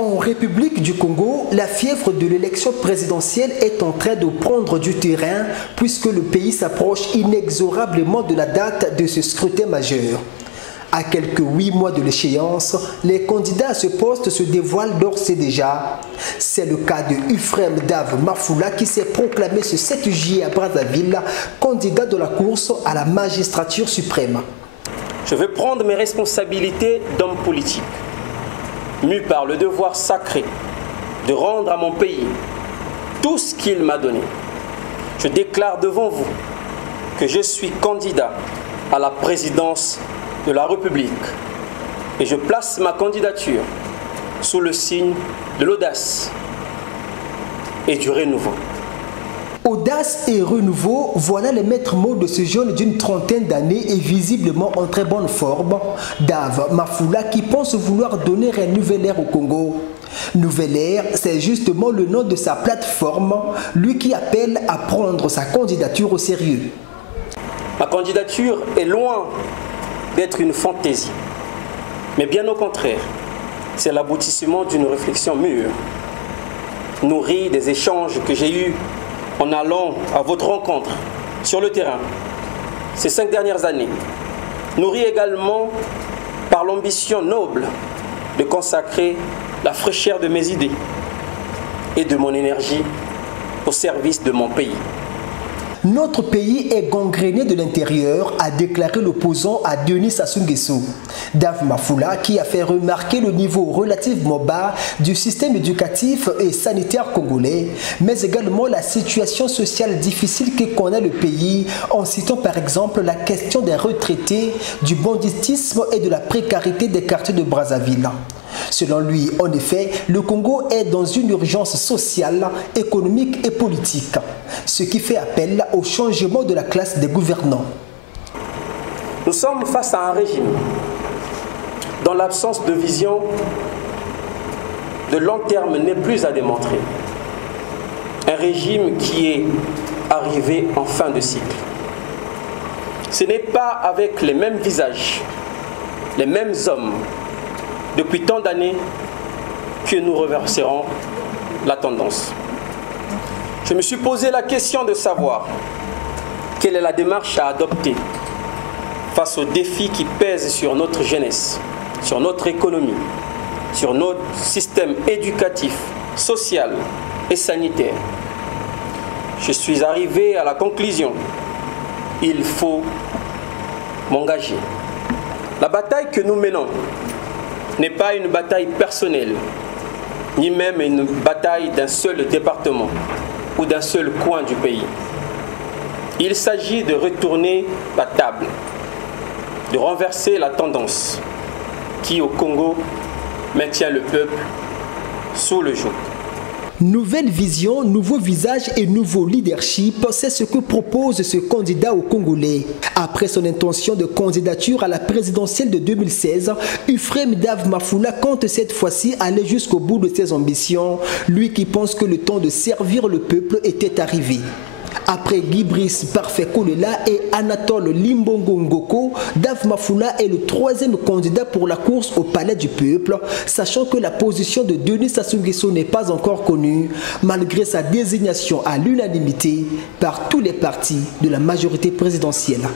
En République du Congo, la fièvre de l'élection présidentielle est en train de prendre du terrain puisque le pays s'approche inexorablement de la date de ce scrutin majeur. À quelques 8 mois de l'échéance, les candidats à ce poste se dévoilent d'ores et déjà. C'est le cas de Ufrem Dave Mafoula qui s'est proclamé ce 7 juillet à Brazzaville, candidat de la course à la magistrature suprême. Je veux prendre mes responsabilités d'homme politique, mu par le devoir sacré de rendre à mon pays tout ce qu'il m'a donné. Je déclare devant vous que je suis candidat à la présidence de la République et je place ma candidature sous le signe de l'audace et du renouveau. Audace et renouveau, voilà les maîtres mots de ce jeune d'une trentaine d'années et visiblement en très bonne forme, Dave Mafoula, qui pense vouloir donner un nouvel air au Congo. Nouvelle ère, c'est justement le nom de sa plateforme, lui qui appelle à prendre sa candidature au sérieux. Ma candidature est loin d'être une fantaisie, mais bien au contraire, c'est l'aboutissement d'une réflexion mûre, nourrie des échanges que j'ai eus en allant à votre rencontre sur le terrain ces 5 dernières années, nourrie également par l'ambition noble de consacrer la fraîcheur de mes idées et de mon énergie au service de mon pays. Notre pays est gangréné de l'intérieur, a déclaré l'opposant à Denis Sassou Nguesso. Dave Mafoula, qui a fait remarquer le niveau relativement bas du système éducatif et sanitaire congolais, mais également la situation sociale difficile que connaît le pays, en citant par exemple la question des retraités, du banditisme et de la précarité des quartiers de Brazzaville. Selon lui, en effet, le Congo est dans une urgence sociale, économique et politique, ce qui fait appel au changement de la classe des gouvernants. Nous sommes face à un régime dont l'absence de vision de long terme n'est plus à démontrer. Un régime qui est arrivé en fin de cycle. Ce n'est pas avec les mêmes visages, les mêmes hommes, depuis tant d'années que nous reverserons la tendance. Je me suis posé la question de savoir quelle est la démarche à adopter face aux défis qui pèsent sur notre jeunesse, sur notre économie, sur notre système éducatif, social et sanitaire. Je suis arrivé à la conclusion, il faut m'engager. La bataille que nous menons n'est pas une bataille personnelle, ni même une bataille d'un seul département ou d'un seul coin du pays. Il s'agit de retourner la table, de renverser la tendance qui, au Congo, maintient le peuple sous le joug. Nouvelle vision, nouveau visage et nouveau leadership, c'est ce que propose ce candidat aux Congolais. Après son intention de candidature à la présidentielle de 2016, Ufrem Dave Mafoula compte cette fois-ci aller jusqu'au bout de ses ambitions, lui qui pense que le temps de servir le peuple était arrivé. Après Guy Brice Parfait Kolela et Anatole Limbongo Ngoko, Dave Mafoula est le 3e candidat pour la course au palais du peuple, sachant que la position de Denis Sassou Nguesso n'est pas encore connue, malgré sa désignation à l'unanimité par tous les partis de la majorité présidentielle.